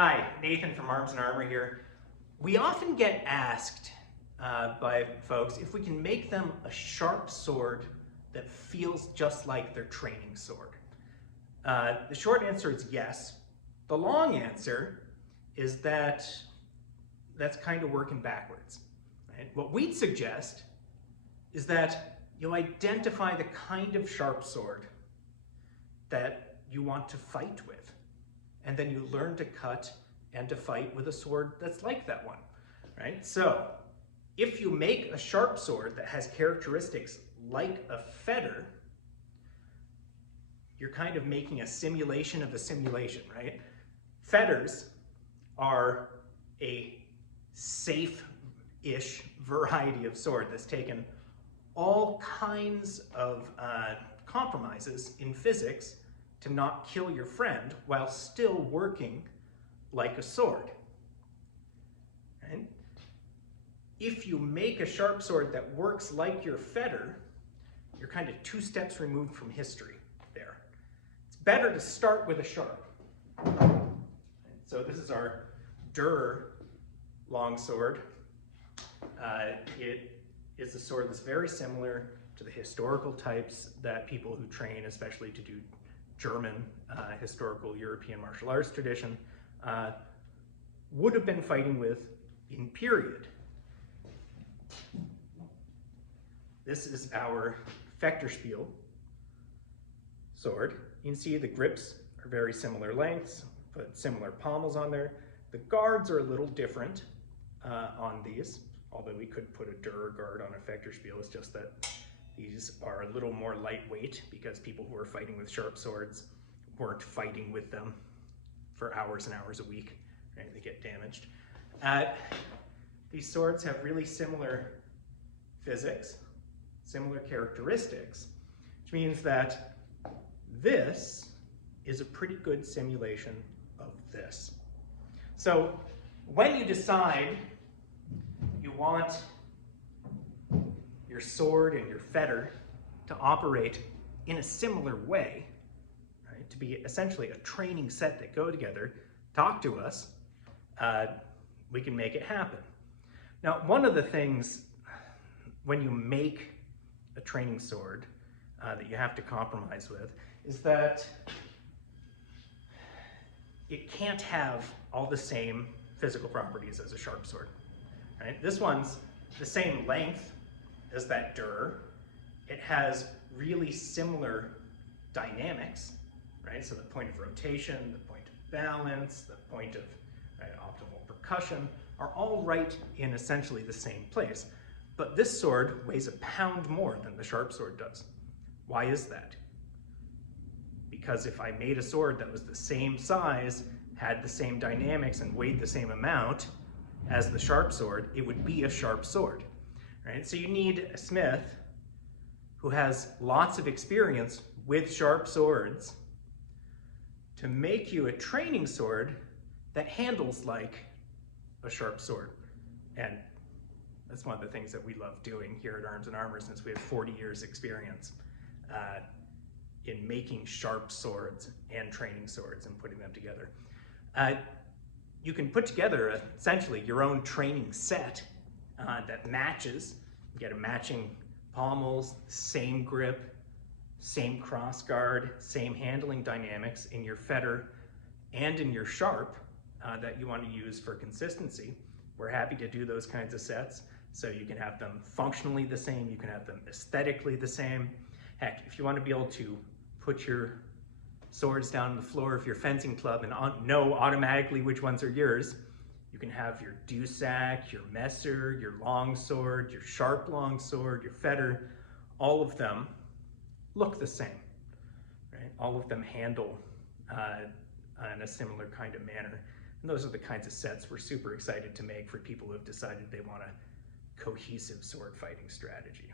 Hi, Nathan from Arms and Armor here. We often get asked by folks if we can make them a sharp sword that feels just like their training sword. The short answer is yes. The long answer is that that's kind of working backwards. Right? What we'd suggest is that you identify the kind of sharp sword that you want to fight with. And then you learn to cut and to fight with a sword that's like that one, right? So if you make a sharp sword that has characteristics like a fetter, you're kind of making a simulation of a simulation, Fetters are a safe-ish variety of sword that's taken all kinds of compromises in physics to not kill your friend while still working like a sword. Right? If you make a sharp sword that works like your fetter, you're kind of 2 steps removed from history there. It's better to start with a sharp. So this is our Durer longsword. It is a sword that's very similar to the historical types that people who train, especially to do German historical European martial arts tradition, would have been fighting with in period. This is our Fechterspiel sword. You can see the grips are very similar lengths, put similar pommels on there. The guards are a little different on these, although we could put a Durer guard on a Fechterspiel. It's just that these are a little more lightweight because people who are fighting with sharp swords weren't fighting with them for hours and hours a week. Right? They get damaged. These swords have really similar physics, similar characteristics, which means that this is a pretty good simulation of this. So when you decide you want your sword and your fetter to operate in a similar way, right? To be essentially a training set that go together, talk to us, we can make it happen. Now, one of the things when you make a training sword that you have to compromise with is that it can't have all the same physical properties as a sharp sword. Right? This one's the same length as that Durer. It has really similar dynamics, right? So the point of rotation, the point of balance, the point of optimal percussion are all right in essentially the same place. But this sword weighs 1 pound more than the sharp sword does. Why is that? Because if I made a sword that was the same size, had the same dynamics, and weighed the same amount as the sharp sword, it would be a sharp sword. Right? So you need a smith who has lots of experience with sharp swords to make you a training sword that handles like a sharp sword. And that's one of the things that we love doing here at Arms and Armor, since we have 40 years experience in making sharp swords and training swords and putting them together. You can put together essentially your own training set that matches. You get a matching pommels, same grip, same cross guard, same handling dynamics in your fetter and in your sharp that you want to use for consistency. We're happy to do those kinds of sets. So you can have them functionally the same, you can have them aesthetically the same. Heck, if you want to be able to put your swords down on the floor of your fencing club and know automatically which ones are yours, you can have your Dusak, your Messer, your longsword, your sharp longsword, your fetter, all of them look the same, right? All of them handle in a similar kind of manner. And those are the kinds of sets we're super excited to make for people who have decided they want a cohesive sword fighting strategy.